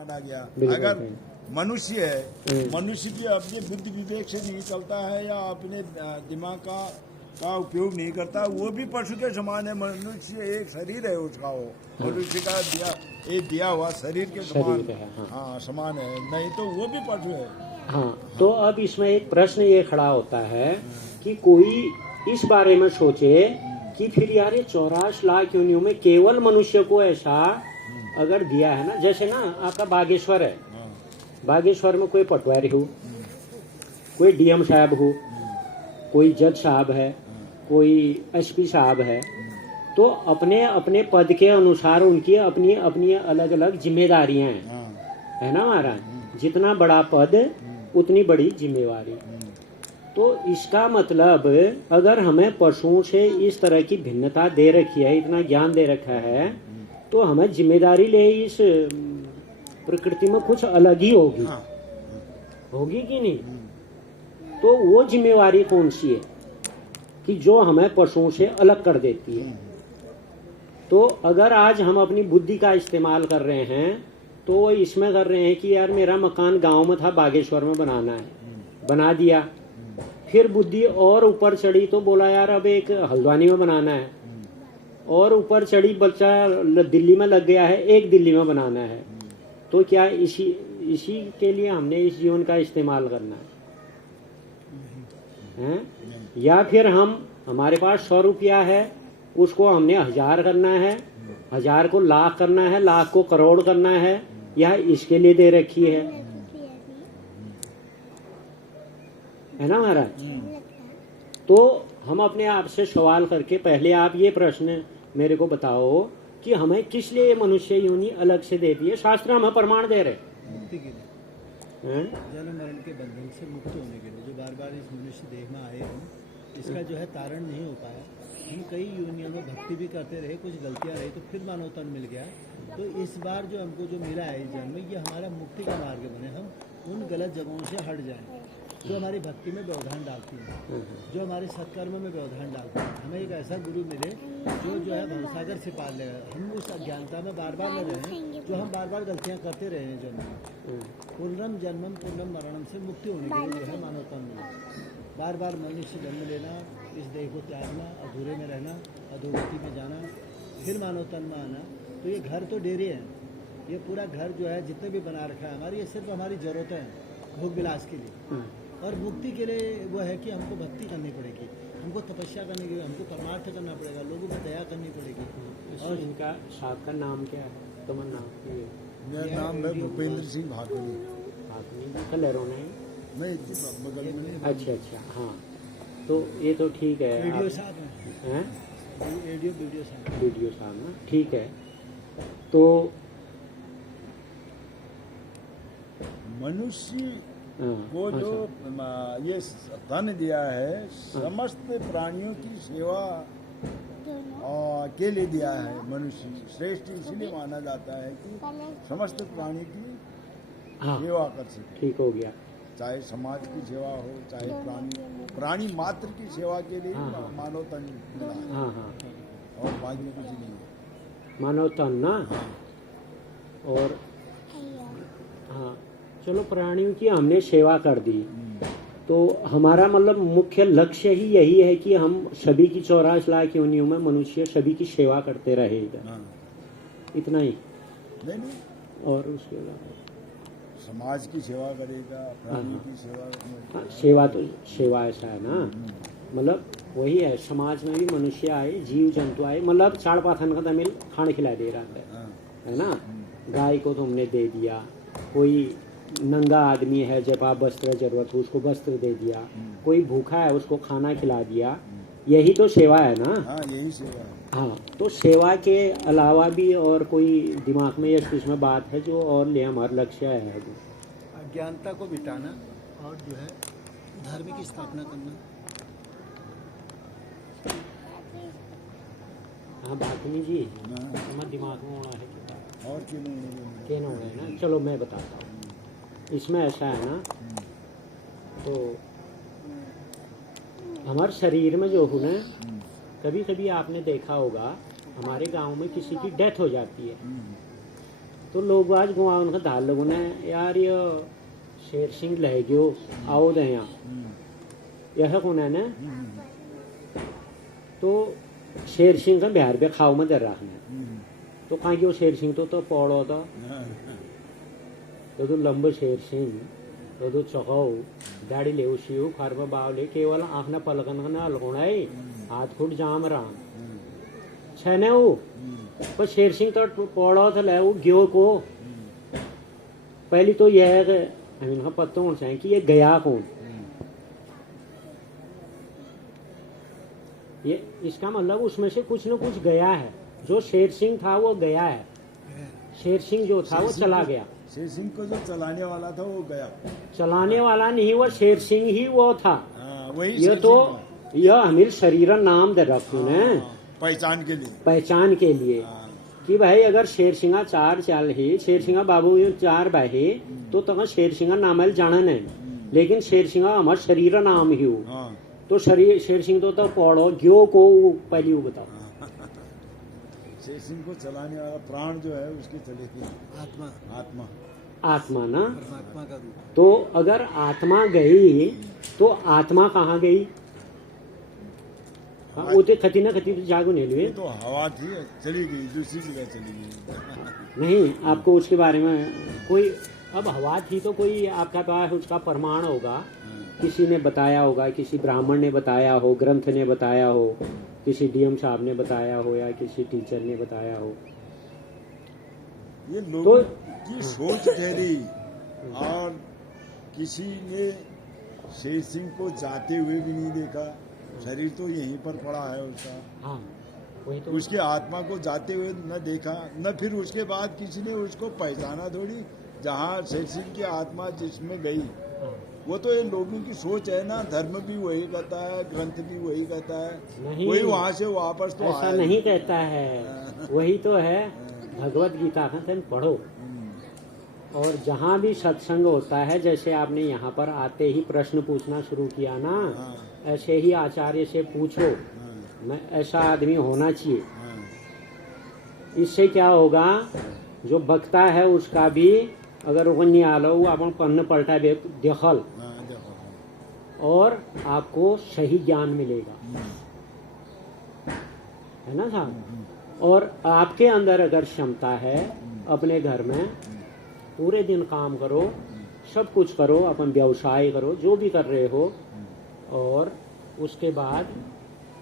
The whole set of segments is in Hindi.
माना गया। बिल्कुल अगर सही। मनुष्य है, मनुष्य भी अपने बुद्धि विवेक से नहीं चलता है या अपने दिमाग का उपयोग नहीं करता, वो भी पशु के समान है। मनुष्य एक शरीर है उसका, वो मनुष्य का दिया हुआ शरीर के समान शरीर है, हाँ। हाँ समान है, नहीं तो वो भी पशु है। हाँ, तो अब इसमें एक प्रश्न ये खड़ा होता है कि कोई इस बारे में सोचे कि फिर यार ये 84 लाख योनियों में केवल मनुष्य को ऐसा अगर दिया है ना, जैसे ना आपका बागेश्वर है, बागेश्वर में कोई पटवारी हो, कोई डीएम साहब हो, कोई जज साहब है, कोई एसपी साहब है, तो अपने अपने पद के अनुसार उनकी अपनी अपनी अलग अलग जिम्मेदारियां हैं, है ना महाराज। जितना बड़ा पद उतनी बड़ी जिम्मेवारी। तो इसका मतलब अगर हमें पशुओं से इस तरह की भिन्नता दे रखी है, इतना ज्ञान दे रखा है, तो हमें जिम्मेदारी ले इस प्रकृति में कुछ अलग ही होगी, होगी कि नहीं। तो वो जिम्मेवारी कौन सी है कि जो हमें पशुओं से अलग कर देती है। तो अगर आज हम अपनी बुद्धि का इस्तेमाल कर रहे हैं तो वो इसमें कर रहे हैं कि यार मेरा मकान गांव में था, बागेश्वर में बनाना है, बना दिया। फिर बुद्धि और ऊपर चढ़ी तो बोला यार अब एक हल्द्वानी में बनाना है, और ऊपर चढ़ी बच्चा दिल्ली में लग गया है, एक दिल्ली में बनाना है। तो क्या इसी के लिए हमने इस जीवन का इस्तेमाल करना है? या फिर हमारे पास 100 रुपया है, उसको हमने 1000 करना है, 1000 को लाख करना है, लाख को करोड़ करना है, या इसके लिए दे रखी है ना महाराज। तो हम अपने आप से सवाल करके पहले आप ये प्रश्न मेरे को बताओ कि हमें किस लिए मनुष्य योनि अलग से देती है। शास्त्र हमें प्रमाण दे रहे मुक्ति के लिए, जन्म मरण के बंधन से मुक्त होने के लिए, जो बार बार इस मनुष्य देह में आए हम, इसका जो है तारण नहीं हो पाया। हम कई योनियों में भक्ति भी करते रहे, कुछ गलतियां रही, तो फिर मानव तन मिल गया। तो इस बार जो हमको जो मिला है इस जन्म में, ये हमारा मुक्ति का मार्ग बने। हम उन गलत जगहों से हट जाएं जो हमारी भक्ति में व्यवधान डालती है, जो हमारे सत्कर्म में व्यवधान डालती है। हमें एक ऐसा गुरु मिले जो है भवसागर से पार लेगा। हम उस अज्ञानता में बार बार न रहें जो हम बार बार गलतियां करते रहे हैं जन्म। पूर्णम जन्मम पूर्णम मरणम से मुक्ति होने के लिए जो है मानव तन मिला। बार बार मनुष्य जन्म लेना, इस देह को त्यागना, अधूरे में रहना, अधोगति में जाना, फिर मानव तन में आना। तो ये घर तो डेरे हैं, ये पूरा घर जो है जितने भी बना रखा है हमारी, ये सिर्फ हमारी जरूरतें हैं भोग विलास के लिए। और मुक्ति के लिए वो है कि हमको भक्ति करनी पड़ेगी, हमको तपस्या करने की, हमको परमार्थ करना पड़ेगा, लोगों पर दया करनी पड़ेगी। और इनका साहब का नाम क्या है? तुम्हारा नाम? मेरा नाम है भूपेंद्र सिंह भागवनी। कलरों ने मैं बगल में। अच्छा, हाँ, तो ये तो ठीक है। वीडियो साहब हैं, वीडियो साहब ना, ठीक है। तो मनुष्य को जो ये धन दिया है, समस्त प्राणियों की सेवा के लिए दिया है। मनुष्य श्रेष्ठ इसलिए माना जाता है कि समस्त प्राणी की सेवा कर सके। ठीक हो गया। चाहे समाज की सेवा हो, चाहे प्राणी मात्र की सेवा के लिए मानव तन मिला है। और बाकी कुछ नहीं है। मानव तन ना। और हाँ, चलो प्राणियों की हमने सेवा कर दी, तो हमारा मतलब मुख्य लक्ष्य ही यही है कि हम सभी की 84 लाख योनियों में मनुष्य सभी की सेवा करते रहेगा। इतना ही नहीं। और उसके अलावा समाज की सेवा करेगा, प्राणी की सेवा। सेवा तो सेवा ऐसा है ना, मतलब वही है, समाज में भी मनुष्य आए, जीव जंतु आए, मतलब चाड़ पाथन का तमिल खाने खिला दे रहा है ना। गाय को तुमने दे दिया, कोई नंगा आदमी है जब आप वस्त्र जरूरत हो उसको वस्त्र दे दिया, कोई भूखा है उसको खाना खिला दिया, यही तो सेवा है ना। यही सेवा है। हाँ, तो सेवा के अलावा भी और कोई दिमाग में या इसमें बात है जो और ले हमारा लक्ष्य है? अज्ञानता को मिटाना और जो है धर्म की स्थापना करना। हाँ भागनी जी, हमारे दिमाग में होना है क्या? और क्या होना है ना। चलो मैं बताता हूँ। इसमें ऐसा है ना, तो हमारे शरीर में जो है ना, कभी कभी आपने देखा होगा हमारे गांव में किसी की डेथ हो जाती है, तो लोग आज गुआ उनका धाल लोगों ने यार ये शेर सिंह लह गयो आओ दे यहाँ यह कौन है ना तो शेर सिंह का बिहार पे खाओ में दर रखना तो कहाँ की वो शेर सिंह तो पौड़ो था तो लंब शेर सिंह तो चौकाओ दाढ़ी ले उसी खार पर बाव ले केवल आँखना पलकन ना अलगोना है हाथ खुट जाम राम छने वो पर शेर सिंह तो पौड़ो था ले वो ग्यो को पहली तो यह है कि हमें इनका पता होना चाहिए कि ये गया कौन ये इसका मतलब उसमें से कुछ न कुछ गया है जो शेर सिंह था वो गया है शेर सिंह जो था वो चला गया शेर सिंह को जो चलाने वाला था वो गया चलाने वाला नहीं वो शेर सिंह ही वो था वही ये तो यह हमीर शरीर नाम दे रखू ने पहचान के लिए कि भाई अगर शेर सिंह चार चाल ही शेर सिंह बाबू ये चार बाहे तो तक शेर सिंह नाम जाना नहीं लेकिन शेर सिंह हमार शरीर नाम ही हो तो शरीर शेर सिंह तो पौड़ो ग्यो को पहली वो बताओ शेर सिंह को चलाने वाला प्राण जो है उसकी चली थी आत्मा आत्मा आत्मा ना परमात्मा का रूप तो अगर आत्मा गई तो आत्मा कहाँ गई वो तो खती ना खती तो जागो नहीं लिए तो हवा थी चली गई दूसरी जगह चली गई नहीं आपको उसके बारे में कोई अब हवा थी तो कोई आपका पास उसका प्रमाण होगा किसी ने बताया होगा किसी ब्राह्मण ने बताया हो ग्रंथ ने बताया हो किसी डीएम साहब ने बताया हो या किसी टीचर ने बताया हो ये लोगों की सोच ठहरी और किसी ने शेर सिंह को जाते हुए भी नहीं देखा शरीर तो यहीं पर पड़ा है उसका हाँ वही तो उसकी आत्मा को जाते हुए न देखा न फिर उसके बाद किसी ने उसको पहचाना थोड़ी जहाँ शेर सिंह की आत्मा जिसमें गई वो तो ये लोगों की सोच है ना धर्म भी वही कहता है ग्रंथ भी वही कहता है कोई वहां से वापस तो ऐसा नहीं कहता है वही तो है भगवत गीता का तुम पढ़ो और जहाँ भी सत्संग होता है जैसे आपने यहाँ पर आते ही प्रश्न पूछना शुरू किया ना ऐसे ही आचार्य से पूछो मैं ऐसा आदमी होना चाहिए इससे क्या होगा जो बकता है उसका भी अगर वो नहीं आलो वो अपन पन्न पलटा देखल और आपको सही ज्ञान मिलेगा है ना साहब और आपके अंदर अगर क्षमता है अपने घर में पूरे दिन काम करो सब कुछ करो अपन व्यवसाय करो जो भी कर रहे हो और उसके बाद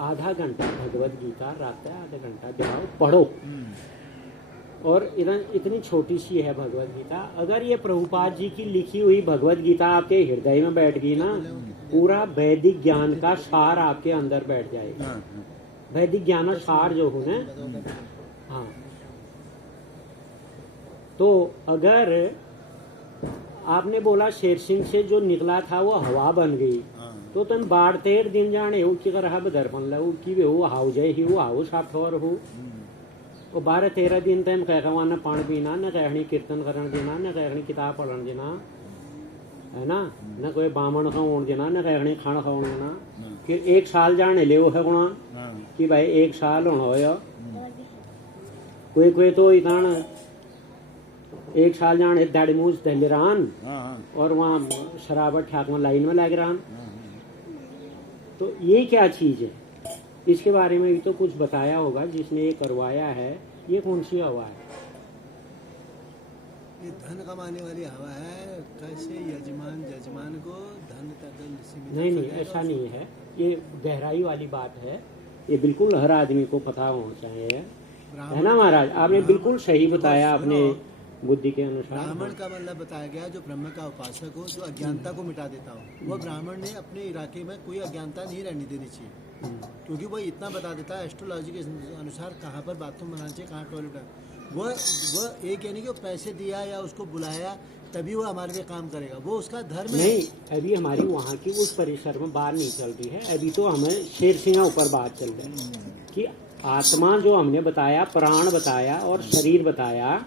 आधा घंटा भगवत गीता रात आधा घंटा जाओ पढ़ो और इतनी छोटी सी है भगवत गीता अगर ये प्रभुपाद जी की लिखी हुई भगवत गीता आपके हृदय में बैठ गई ना पूरा वैदिक ज्ञान का सार आपके अंदर बैठ जाएगा वैदिक ज्ञान सार जो हो ना हाँ तो अगर आपने बोला शेर सिंह से जो निकला था वो हवा बन गई तो तुम 12-13 दिन जाने हो कि रहा बदरपन लो कि वो हाउ जाए ही वो हाउ साठौर हो वो 12-13 दिन तम कह न पान पीना न कहनी कीर्तन करन देना न कहनी किताब पढ़न देना है ना न कोई बामण खाओ देना न कहनी खाना खाओ देना फिर 1 साल जाने ले वो है गुणा कि भाई 1 साल होना हो कोई तो इतना 1 साल जाने दाढ़ी मूछ दहलीरान और वहाँ शराब ठाक में लाइन में लग रहा तो ये क्या चीज है इसके बारे में भी तो कुछ बताया होगा जिसने ये करवाया है ये कौन सी हवा है ये धन कमाने वाली हवा है कैसे यजमान को धन तक नहीं ऐसा नहीं है ये गहराई वाली बात है ये बिल्कुल हर आदमी को पता होना चाहिए है ना महाराज आपने बिल्कुल सही बताया अपने बुद्धि के अनुसार ब्राह्मण का मतलब बताया गया जो ब्रह्म का उपासक हो जो अज्ञानता को मिटा देता हो वो ब्राह्मण ने अपने इलाके में कोई अज्ञानता नहीं रहने देनी चाहिए क्योंकि वो इतना बता देता है एस्ट्रोलॉजी के अनुसार कहाँ पर बाथरूम बनाना चाहिए कहाँ टॉयलेट वो एक यानी कि पैसे दिया या उसको बुलाया तभी वो हमारे लिए काम करेगा वो उसका धर्म नहीं अभी हमारी वहाँ की उस परिसर में बात नहीं चल रही है अभी तो हमें शेर सिंह ऊपर बात चल रही है कि आत्मा जो हमने बताया प्राण बताया और शरीर बताया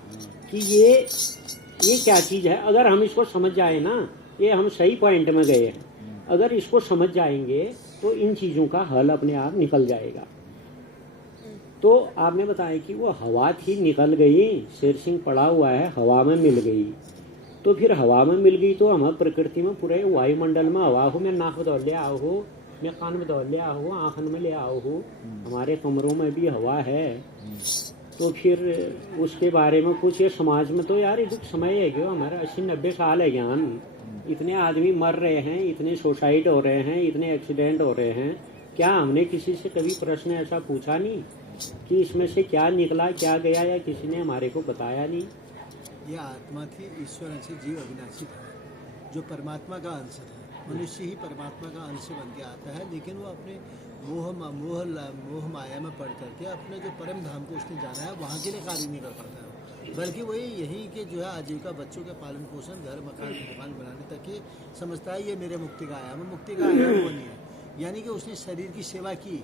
कि ये क्या चीज है अगर हम इसको समझ जाए ना ये हम सही पॉइंट में गए हैं अगर इसको समझ जाएंगे तो इन चीजों का हल अपने आप निकल जाएगा तो आपने बताया कि वो हवा थी, निकल गई, शेर सिंह पड़ा हुआ है, हवा में मिल गई। तो फिर हवा में मिल गई तो हम प्रकृति में पूरे वायुमंडल में हवा हो, मैं नाक बदौल ले आओ हो, मैं कान में दौड़ ले आओ हो, आँखन में ले आओ हो, हमारे कमरों में भी हवा है। तो फिर उसके बारे में कुछ ये समाज में तो यार एक समय है क्यों, हमारा 80-90 साल है ज्ञान, इतने आदमी मर रहे हैं, इतने सुसाइड हो रहे हैं, इतने एक्सीडेंट हो रहे हैं, क्या हमने किसी से कभी प्रश्न ऐसा पूछा नहीं कि इसमें से क्या निकला, क्या गया, या किसी ने हमारे को बताया नहीं? यह आत्मा थी, ईश्वर अंश जीव अविनाशी था, जो परमात्मा का अंश था। मनुष्य ही परमात्मा का अंश बन के आता है, लेकिन वो अपने मोह माया में पड़ करके अपने जो परम धाम को उसने जाना है वहाँ के लिए कार्य नहीं कर पाता है, बल्कि वही यही के जो है आजीविका, बच्चों के पालन पोषण, घर मकान बनाने तक ही समझता है ये मेरे मुक्ति का आयाम है। मुक्ति का आयाम वो नहीं है, यानी कि उसने शरीर की सेवा की,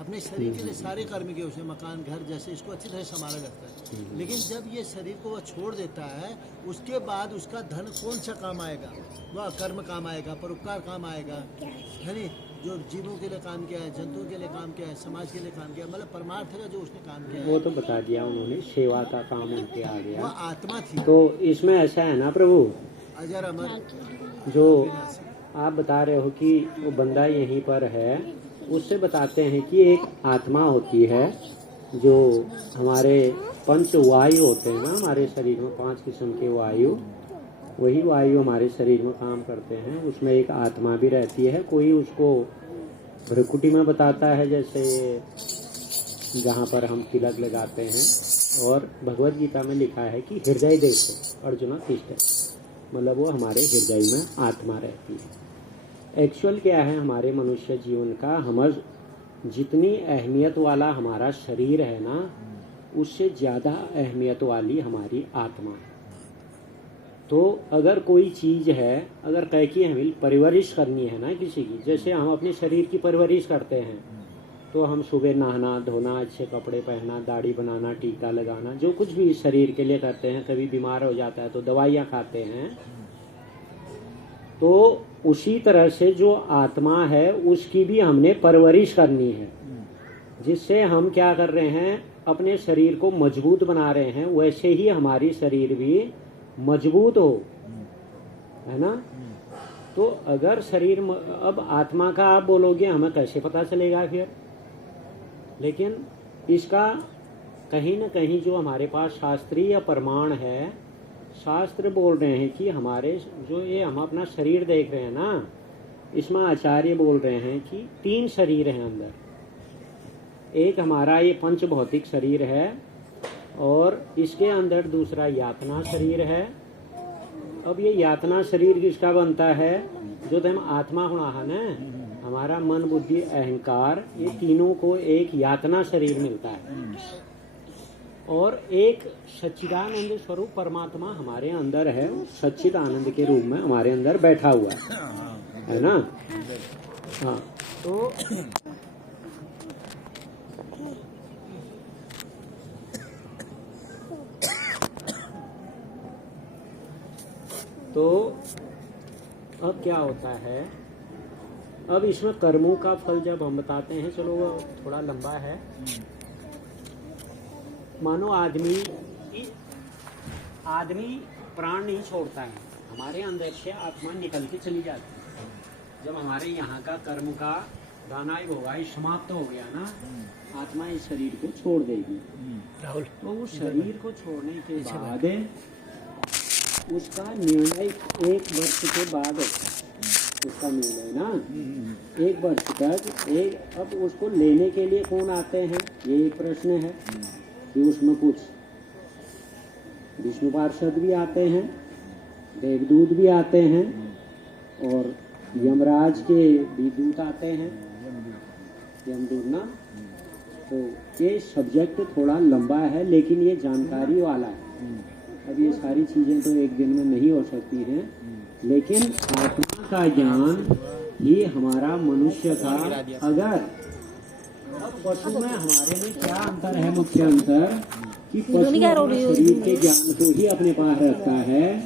अपने शरीर के लिए सारे कर्म किए उसने, मकान घर जैसे इसको अच्छी तरह संभाला जाता है। लेकिन जब ये शरीर को वह छोड़ देता है, उसके बाद उसका धन कौन सा काम आएगा? वह कर्म काम आएगा, परोपकार काम आएगा, है नी? जो जीवों के लिए काम किया है, जंतुओं के लिए काम किया है, समाज के लिए काम किया, मतलब परमार्थ का जो उसने काम किया है वो तो बता दिया उन्होंने, सेवा का काम उनके आ गया। वह आत्मा थी। तो इसमें ऐसा है ना प्रभु, अजर अमर जो आप बता रहे हो कि वो बंदा यहीं पर है, उससे बताते हैं कि एक आत्मा होती है जो हमारे पंच वायु होते हैं ना हमारे शरीर में, 5 किस्म के वायु, वही वायु हमारे शरीर में काम करते हैं, उसमें एक आत्मा भी रहती है। कोई उसको भ्रकुटी में बताता है, जैसे जहाँ पर हम तिलक लगाते हैं, और भगवत गीता में लिखा है कि हृदय देश अर्जुना तिष्ठ, मतलब वो हमारे हृदय में आत्मा रहती है। एक्चुअल क्या है हमारे मनुष्य जीवन का, हम जितनी अहमियत वाला हमारा शरीर है ना, उससे ज़्यादा अहमियत वाली हमारी आत्मा है। तो अगर कोई चीज़ है, अगर कह की हमें परवरिश करनी है ना किसी की, जैसे हम अपने शरीर की परवरिश करते हैं, तो हम सुबह नहाना धोना, अच्छे कपड़े पहनना, दाढ़ी बनाना, टीका लगाना, जो कुछ भी शरीर के लिए करते हैं, कभी बीमार हो जाता है तो दवाइयाँ खाते हैं। तो उसी तरह से जो आत्मा है उसकी भी हमने परवरिश करनी है, जिससे हम क्या कर रहे हैं, अपने शरीर को मजबूत बना रहे हैं। वैसे ही हमारी शरीर भी मजबूत हो, है ना? तो अगर शरीर, अब आत्मा का आप बोलोगे हमें कैसे पता चलेगा फिर? लेकिन इसका कहीं न कहीं जो हमारे पास शास्त्रीय प्रमाण है, शास्त्र बोल रहे हैं कि हमारे जो ये हम अपना शरीर देख रहे हैं ना, इसमें आचार्य बोल रहे हैं कि 3 शरीर हैं अंदर। एक हमारा ये पंच भौतिक शरीर है, और इसके अंदर दूसरा यातना शरीर है। अब ये यातना शरीर किसका बनता है? जो हम आत्मा होना है ना, हमारा मन बुद्धि अहंकार, ये तीनों को एक यातना शरीर मिलता है, और एक सच्चिदानंद स्वरूप परमात्मा हमारे अंदर है, सच्चिदानंद के रूप में हमारे अंदर बैठा हुआ है ना? हाँ, तो अब क्या होता है, अब इसमें कर्मों का फल जब हम बताते हैं, चलो वो थोड़ा लंबा है। मानो आदमी प्राण नहीं छोड़ता है, हमारे अंदर से आत्मा निकल के चली जाती है। जब हमारे यहाँ का कर्म का दाना होगा, समाप्त हो गया ना, आत्मा इस शरीर को छोड़ देगी। तो उस शरीर को छोड़ने के बाद उसका निर्णय 1 वर्ष के बाद होता है। उसका निर्णय ना 1 वर्ष तक अब उसको लेने के लिए कौन आते हैं, ये एक प्रश्न है कि उसमें कुछ विष्णु पार्षद भी आते हैं, देवदूत भी आते हैं, और यमराज के भी दूत आते हैं, यमदूत ना। तो ये सब्जेक्ट थोड़ा लंबा है, लेकिन ये जानकारी वाला है। अब ये सारी चीज़ें तो एक दिन में नहीं हो सकती हैं, लेकिन आत्मा का ज्ञान ये हमारा मनुष्य का, अगर अब पशु में हमारे में क्या अंतर है, मुख्य अंतर कि पशु शरीर के ज्ञान को ही अपने पास रखता है,